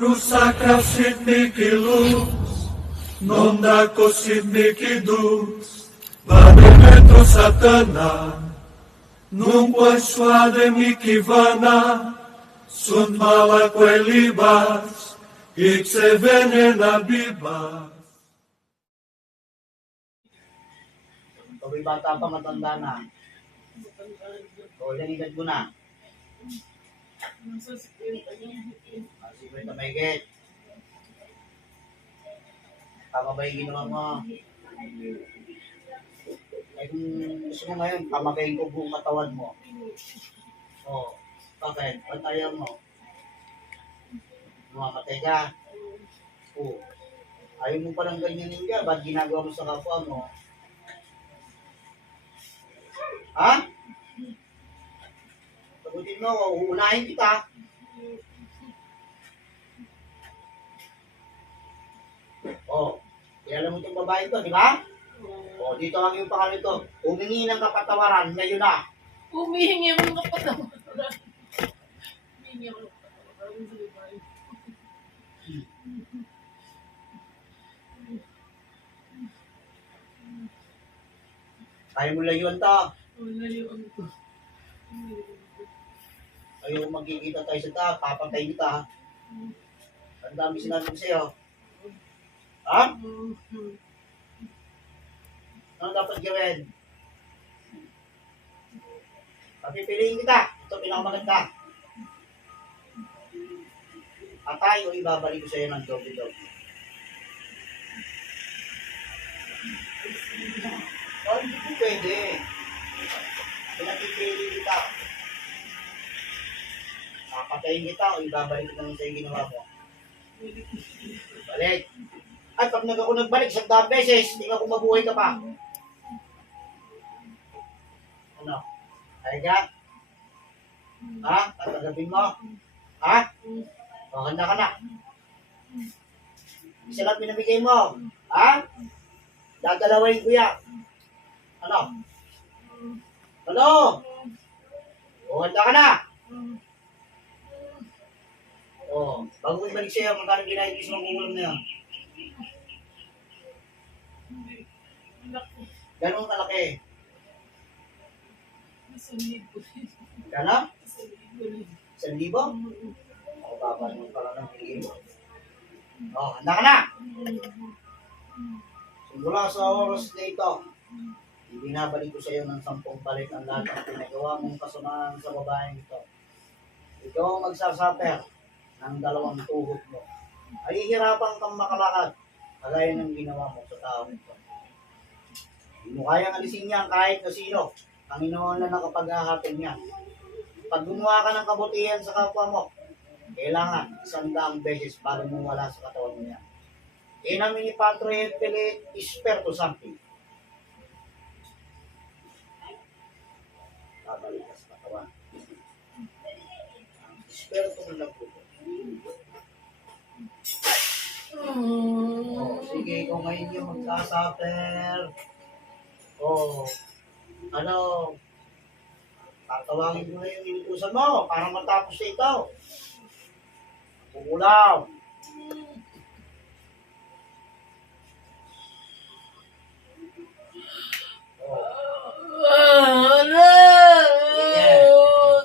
Rusakra sidniki luz, nondako sidniki dus, Vademetro satana, nunqua suade mikivana, sunt mala quelibas, ixe venena bibas. Kung bata pa, matanda na. O, ilang edad mo na? Nasa 50 niya. Sige, ito mahigit. Tama ba yung ginawa mo? Eh, kung gusto mo ngayon, pamagayin ko buong katawan mo. O, bakit? Ba't ayaw mo? Mamatay ka? O, ayaw mo palang ganyanin ka. Ba't ginagawa mo sa kapwa mo? Ha? Sagutin mo ako, uunahin kita. O, kilala mo itong babae to, di ba? O, dito ang iyong pangalan ito. Humingi ng kapatawaran, ngayon na. Humihingi mo ng kapatawaran. Humihingi ako ng kapatawaran sa babae. Kaya mo layuan to. Wala yung ko. Ayaw magkikita tayo sa ta, papatay kita. Ang dami sinabi ko sa'yo. Ha? Ano dapat gawin? Papipiliin kita. Ito pinakamaganda. Atay o ibabalik ko sa'yo ng doble-doble. Oh, hindi ko pwede. Pinapipili kita. Papatayin kita o ibabalik ko naman sa'yo ginawa mo. Balik. Ay, pag ako nagbalik, 100 beses, hindi ako mabuhay ka pa. Ano? Ay ka? Ha? Tatagapin mo? Ha? O, handa ka na. Isa lang pinabigay mo. Ha? Dadalawain ko yan. Ano? Ano? O, handa ka na. O, bago ko ibalik sa'yo, magkano ginahit sa magugulang na yan? Ganun kalaki. Gano'n? 1,000? O, baba naman pala ng pili mo. O, handa ka na! Simula sa oras na ito, ibinabalik ko sa iyo ng 10 balik ang lahat ng pinagawa mong kasamaan sa babaeng ito. Ikaw ang magsasuffer ng 2 tuhod mo. Ay hihirapan kang makalakad, kagaya ng ginawa mo sa tao ito. Hindi mo kayang alisin niya kahit na sino. Panginoon na nakapag-ahatin niya. Pag gumawa ka ng kabutihan sa kapwa mo, kailangan 100 beses bago mo wala sa katawan mo yan. Inamin ni Patro Pele Esperto Santi. Babalik ka sa katawan. Esperto mo lang po. Sige, kung ngayon yung magsasuffer, ano, tatawagin mo na yung inutusan mo para matapos na ito. Pumulaw.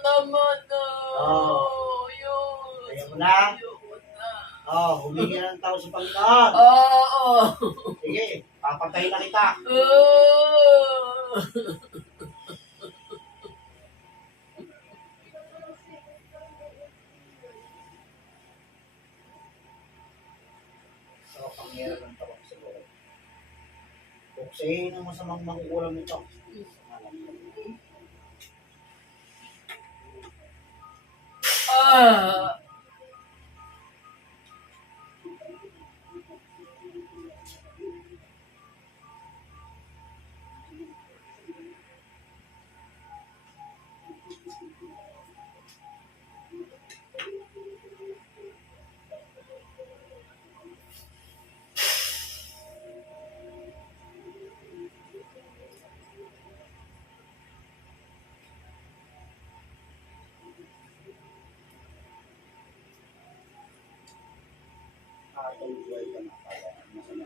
Tama na. Ayaw mo na? Humingi ng tao sa Panginoon. Oo. Sige, papatayin na kita. Pangyayari ng tawag sa buhay. Buksayin ang masamang makukulam nito. makakatuloy ka na para masama.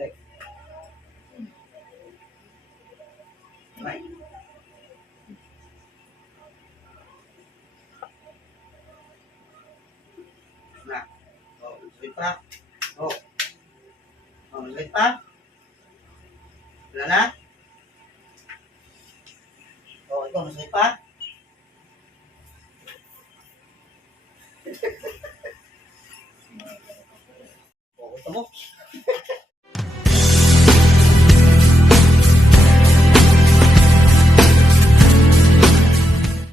Okay. Right. Na. Oh, masakit pa. Oh. Oh, masakit pa. Wala na? Oh, ito, masakit pa. Oh, ito mo.